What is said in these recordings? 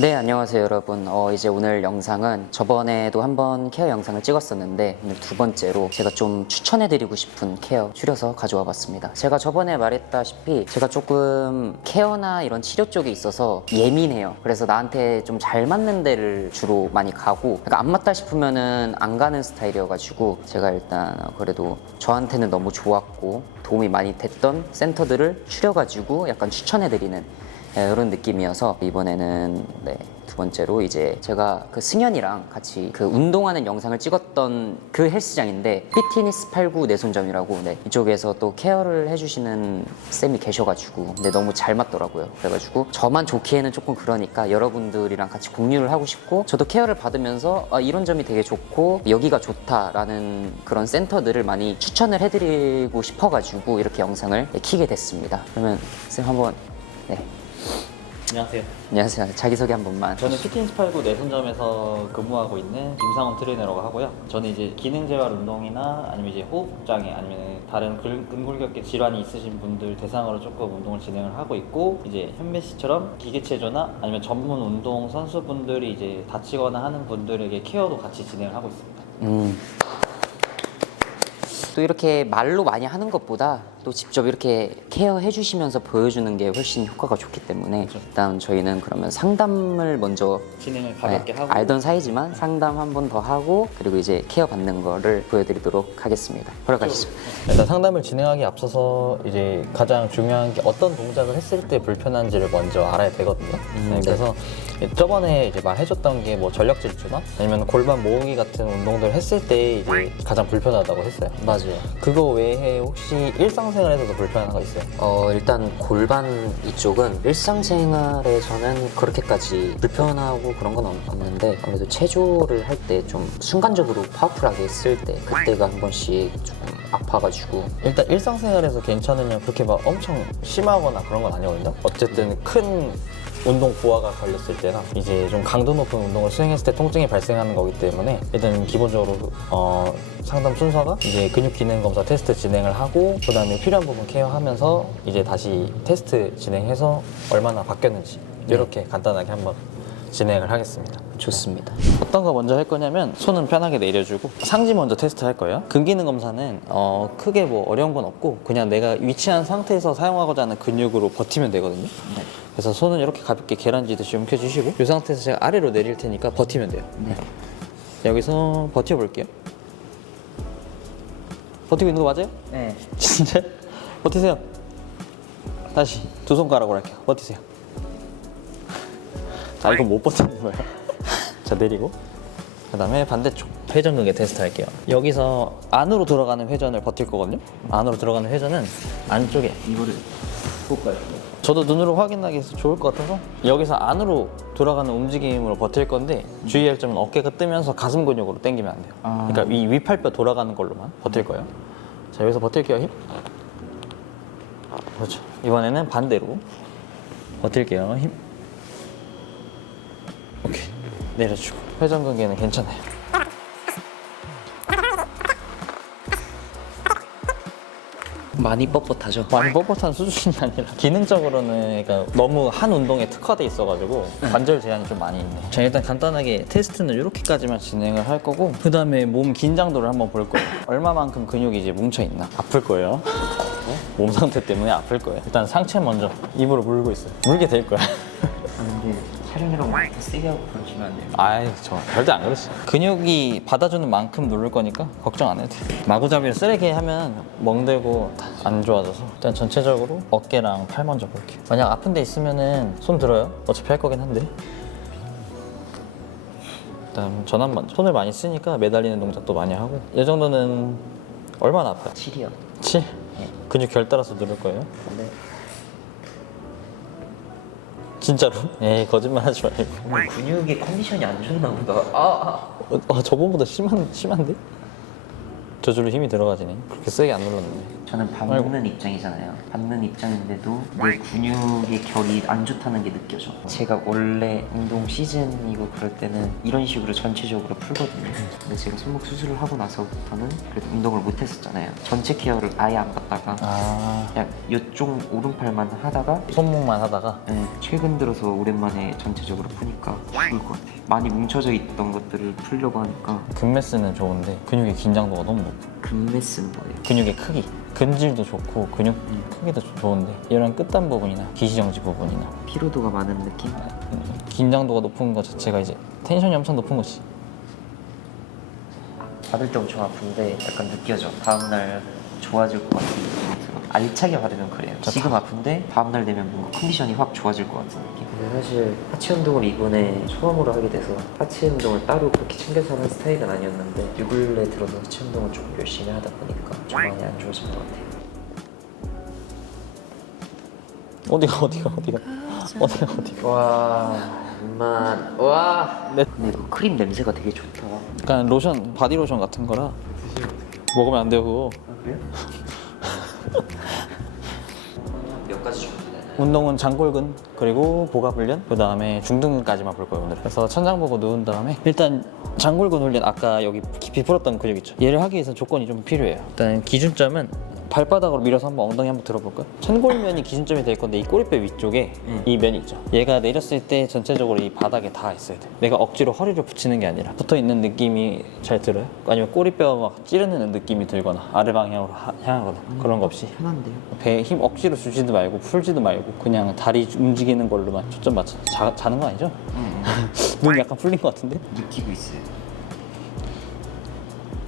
네, 안녕하세요 여러분. 이제 오늘 영상은 저번에도 한번 케어 영상을 찍었었는데 오늘 두 번째로 제가 좀 추천해드리고 싶은 케어 줄여서 가져와 봤습니다. 제가 저번에 말했다시피 제가 조금 케어나 이런 치료 쪽에 있어서 예민해요. 그래서 나한테 좀 잘 맞는 데를 주로 많이 가고, 그러니까 안 맞다 싶으면은 안 가는 스타일이어가지고 제가 일단 그래도 저한테는 너무 좋았고 도움이 많이 됐던 센터들을 추려가지고 약간 추천해드리는 이런 느낌이어서 이번에는 두 번째로 이제 제가 그 승현이랑 같이 그 운동하는 영상을 찍었던 그 헬스장인데 피트니스 89 내손점이라고 이쪽에서 또 케어를 해주시는 쌤이 계셔가지고 근데 너무 잘 맞더라고요. 그래가지고 저만 좋기에는 조금 그러니까 여러분들이랑 같이 공유를 하고 싶고 저도 케어를 받으면서 이런 점이 되게 좋고 여기가 좋다라는 그런 센터들을 많이 추천을 해드리고 싶어가지고 이렇게 영상을 켜게 됐습니다. 그러면 쌤 한번 안녕하세요. 안녕하세요. 자기소개 한 번만. 저는 피트니스 89 내손점에서 근무하고 있는 김상훈 트레이너라고 하고요. 저는 이제 기능재활 운동이나 아니면 이제 호흡장애 아니면 다른 근골격계 질환이 있으신 분들 대상으로 조금 운동을 진행을 하고 있고, 이제 현배 씨처럼 기계체조나 아니면 전문 운동 선수분들이 이제 다치거나 하는 분들에게 케어도 같이 진행을 하고 있습니다. 또 이렇게 말로 많이 하는 것보다 또 직접 이렇게 케어해 주시면서 보여주는 게 훨씬 효과가 좋기 때문에 일단 저희는 그러면 상담을 먼저 진행을 가볍게 하고 알던 사이지만 상담 한 번 더 하고 그리고 이제 케어 받는 거를 보여드리도록 하겠습니다. 걸어가시죠. 일단 상담을 진행하기 앞서서 이제 가장 중요한 게 어떤 동작을 했을 때 불편한지를 먼저 알아야 되거든요. 그래서 저번에 이제 말해줬던 게 뭐 전력 질주나 아니면 골반 모으기 같은 운동들 했을 때 이제 가장 불편하다고 했어요. 맞아요. 그거 외에 혹시 일상생활에서도 불편한 거 있어요? 일단 골반 이쪽은 일상생활에서는 그렇게까지 불편하고 그런 건 없는데 아무래도 체조를 할 때 좀 순간적으로 파워풀하게 했을 때 그때가 한 번씩 조금 아파가지고 일단 일상생활에서 괜찮으면 그렇게 막 엄청 심하거나 그런 건 아니거든요. 어쨌든 큰 운동 부하가 걸렸을 때나 이제 좀 강도 높은 운동을 수행했을 때 통증이 발생하는 거기 때문에 일단 기본적으로 상담 순서가 이제 근육 기능 검사 테스트 진행을 하고 그 다음에 필요한 부분 케어하면서 이제 다시 테스트 진행해서 얼마나 바뀌었는지 이렇게 간단하게 한번 진행을 하겠습니다. 좋습니다. 어떤 거 먼저 할 거냐면 손은 편하게 내려주고 상지 먼저 테스트 할 거예요. 근기능 검사는 크게 뭐 어려운 건 없고 그냥 내가 위치한 상태에서 사용하고자 하는 근육으로 버티면 되거든요. 그래서 손은 이렇게 가볍게 계란지듯이 움켜주시고 이 상태에서 제가 아래로 내릴 테니까 버티면 돼요. 여기서 버텨볼게요. 버티고 있는 거 맞아요? 네. 진짜? 버티세요. 다시 두 손가락으로 할게요. 버티세요. 자, 이건 못 버티는 거예요. 자, 내리고 그 다음에 반대쪽 회전근개 테스트 할게요. 여기서 안으로 들어가는 회전을 버틸 거거든요. 안으로 들어가는 회전은 안쪽에 이거를 볼까요? 저도 눈으로 확인하기 위해서 좋을 것 같아서 여기서 안으로 돌아가는 움직임으로 버틸 건데 주의할 점은 어깨가 뜨면서 가슴 근육으로 당기면 안 돼요. 그러니까 이 위팔뼈 돌아가는 걸로만 버틸 거예요. 자, 여기서 버틸게요. 힘. 그렇죠. 이번에는 반대로 버틸게요. 힘. 오케이. 내려주고 회전근개는 괜찮아요. 많이 뻣뻣하죠? 많이 뻣뻣한 수준이 아니라 기능적으로는 그러니까 너무 한 운동에 특화돼 있어가지고 관절 제한이 좀 많이 있네. 자, 일단 간단하게 테스트는 이렇게까지만 진행을 할 거고 그 다음에 몸 긴장도를 한번 볼 거예요. 얼마만큼 근육이 이제 뭉쳐있나. 아플 거예요. 몸 상태 때문에 아플 거예요. 일단 상체 먼저 입으로 물고 있어요. 물게 될 거야. 근데 촬영이라고 이렇게 세게 하고 그러시면 안 돼요. 아이, 저 절대 안 그랬어. 근육이 받아주는 만큼 누를 거니까 걱정 안 해도 돼. 마구잡이를 쓰레기 하면 멍들고 안 좋아져서 일단 전체적으로 어깨랑 팔 먼저 볼게요. 만약 아픈 데 있으면은 손 들어요. 어차피 할 거긴 한데. 일단 전환 먼저. 손을 많이 쓰니까 매달리는 동작도 많이 하고. 이 정도는 얼마나 아파요? 7이요. 7? 네. 근육 결 따라서 누를 거예요. 네. 진짜로? 에이, 거짓말 하지 말고. 오늘 근육의 컨디션이 안 좋나 보다. 저번보다 심한데? 저절로 힘이 들어가지네. 그렇게 세게 안 눌렀는데. 저는 받는 입장이잖아요. 받는 입장인데도 내 근육의 결이 안 좋다는 게 느껴져. 제가 원래 운동 시즌이고 그럴 때는 이런 식으로 전체적으로 풀거든요. 근데 제가 손목 수술을 하고 나서부터는 그래도 운동을 못 했었잖아요. 전체 케어를 아예 안 받다가 그냥 이쪽 오른팔만 하다가 손목만 하다가 최근 들어서 오랜만에 전체적으로 푸니까 죽을 것 같아. 많이 뭉쳐져 있던 것들을 풀려고 하니까. 근매스는 좋은데 근육의 긴장도가 너무 높아. 근매스는 뭐예요? 근육의 크기, 근질도 좋고 근육 크기도 좋은데 이런 끝단 부분이나 기시정지 부분이나 피로도가 많은 느낌? 긴장도가 높은 것 자체가 이제 텐션이 엄청 높은 거지. 받을 때 엄청 아픈데 약간 느껴져. 다음날 좋아질 것 같은 느낌이 들어. 알차게 받으면 그래요. 지금 아픈데 다음날 되면 뭔가 컨디션이 확 좋아질 것 같은 느낌. 근데 사실 하체 운동을 이번에 처음으로 하게 돼서 하체 운동을 따로 그렇게 챙겨서 하는 스타일은 아니었는데 요 근래 들어서 하체 운동을 조금 열심히 하다 보니까 좀 많이 안 좋아진 것 같아요. 어디가 와, 엄마, 와. 네. 근데 그 크림 냄새가 되게 좋다. 약간 로션, 바디로션 같은 거라 먹으면 안 돼요 그거. 그래요? 몇 가지 정도 되나요? 운동은 장골근 그리고 복압 훈련 그 다음에 중등근까지만 볼 거예요 오늘. 그래서 천장 보고 누운 다음에 일단 장골근 훈련 아까 여기 깊이 풀었던 근육 있죠. 얘를 하기 위해서 조건이 좀 필요해요. 일단 기준점은 발바닥으로 밀어서 한번 엉덩이 한번 들어볼까요? 천골면이 기준점이 될 건데 이 꼬리뼈 위쪽에 이 면이 있죠. 얘가 내렸을 때 전체적으로 이 바닥에 닿아 있어야 돼. 내가 억지로 허리를 붙이는 게 아니라 붙어 있는 느낌이 잘 들어요? 아니면 꼬리뼈 막 찌르는 느낌이 들거나 아래 방향으로 향하거나 그런 거 없이 편한데요? 배에 힘 억지로 주지도 말고 풀지도 말고 그냥 다리 움직이는 걸로만 초점 맞춰 자는 거 아니죠? 눈이 약간 풀린 것 같은데? 느끼고 있어요.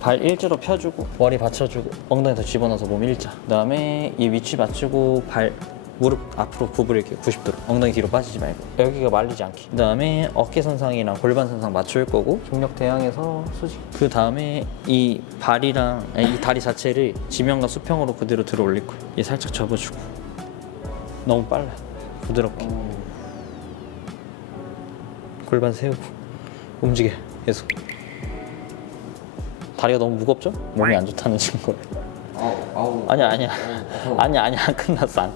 발 일자로 펴주고 머리 받쳐주고 엉덩이 더 집어넣어서 몸 일자. 그다음에 이 위치 맞추고 발 무릎 앞으로 구부릴게요. 90도로. 엉덩이 뒤로 빠지지 말고 여기가 말리지 않게. 그다음에 어깨선상이랑 골반선상 맞출 거고 중력 대항해서 수직. 그다음에 이 발이랑 이 다리 자체를 지면과 수평으로 그대로 들어 올릴 거예요. 얘 살짝 접어주고 너무 빨라. 부드럽게 골반 세우고 움직여 계속. 다리가 너무 무겁죠? 몸이 안 좋다는 증거예요. 아니야 안 끝났어.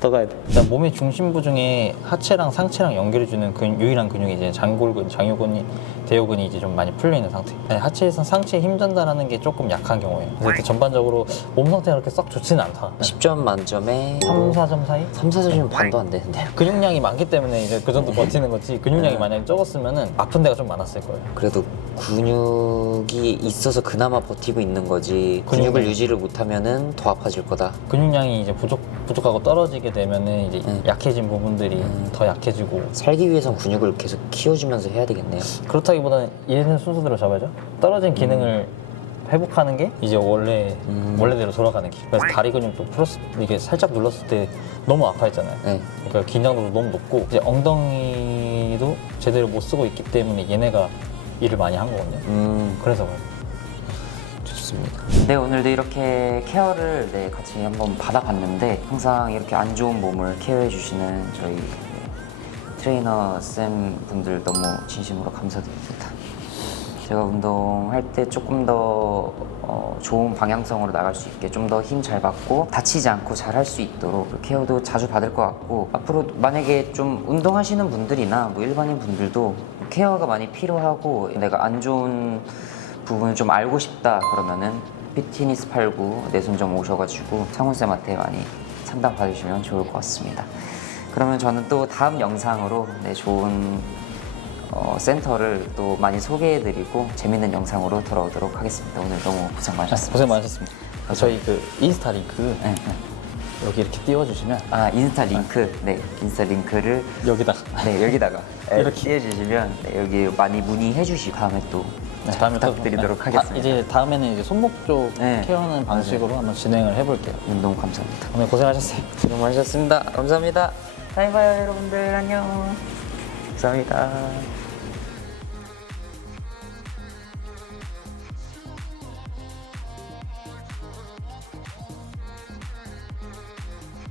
더 가야 돼. 일단 몸의 중심부 중에 하체랑 상체랑 연결해주는 유일한 근육이 이제 장골근, 장요근이, 대요근이 이제 좀 많이 풀려 있는 상태. 하체에서 상체에 힘 전달하는 게 조금 약한 경우예요. 그래서 일단 전반적으로 몸 상태가 그렇게 썩 좋지는 않다. 10점 만점에 3, 4점 사이? 3, 4점이면 반도 안 되는데. 근육량이 많기 때문에 이제 그 정도 버티는 거지. 근육량이 만약에 적었으면은 아픈 데가 좀 많았을 거예요. 그래도 근육이 있어서 그나마 버티고 있는 거지. 근육을 유지를 못하면은 더 아파질 거다. 근육량이 이제 부족하고 떨어지게 되면은 이제 약해진 부분들이 더 약해지고. 살기 위해선 근육을 계속 키워주면서 해야 되겠네요. 그렇다기보다는 얘는 순서대로 잡아야죠. 떨어진 기능을 회복하는 게 이제 원래대로 돌아가는 길. 그래서 다리 근육도 이게 살짝 눌렀을 때 너무 아파했잖아요. 네. 그러니까 긴장도도 너무 높고 이제 엉덩이도 제대로 못 쓰고 있기 때문에 얘네가 일을 많이 한 거거든요. 그래서 그래요. 좋습니다. 네, 오늘도 이렇게 케어를 같이 한번 받아봤는데 항상 이렇게 안 좋은 몸을 케어해 주시는 저희 트레이너 쌤 분들 너무 진심으로 감사드립니다. 제가 운동할 때 조금 더 좋은 방향성으로 나갈 수 있게 좀 더 힘 잘 받고 다치지 않고 잘 할 수 있도록 케어도 자주 받을 것 같고, 앞으로 만약에 좀 운동하시는 분들이나 뭐 일반인 분들도 케어가 많이 필요하고 내가 안 좋은 부분을 좀 알고 싶다 그러면은 피트니스 89 내손점 오셔가지고 창훈쌤한테 많이 상담 받으시면 좋을 것 같습니다. 그러면 저는 또 다음 영상으로 좋은 센터를 또 많이 소개해드리고 재밌는 영상으로 돌아오도록 하겠습니다. 오늘 너무 고생 많으셨습니다. 고생 많으셨습니다. 저희 그 인스타 링크 네. 여기 이렇게 띄워주시면 인스타 링크, 인스타 링크를 여기다가 여기다가 이렇게 띄워주시면 여기 많이 문의해 주시고 다음에 또 다음에 또 부탁드리도록 하겠습니다. 이제 다음에는 이제 손목 쪽 케어하는 방식으로 한번 진행을 해볼게요. 너무 감사합니다. 오늘 고생하셨어요. 수고 많으셨습니다. 감사합니다. 다음에 봐요, 여러분들. 안녕. 감사합니다.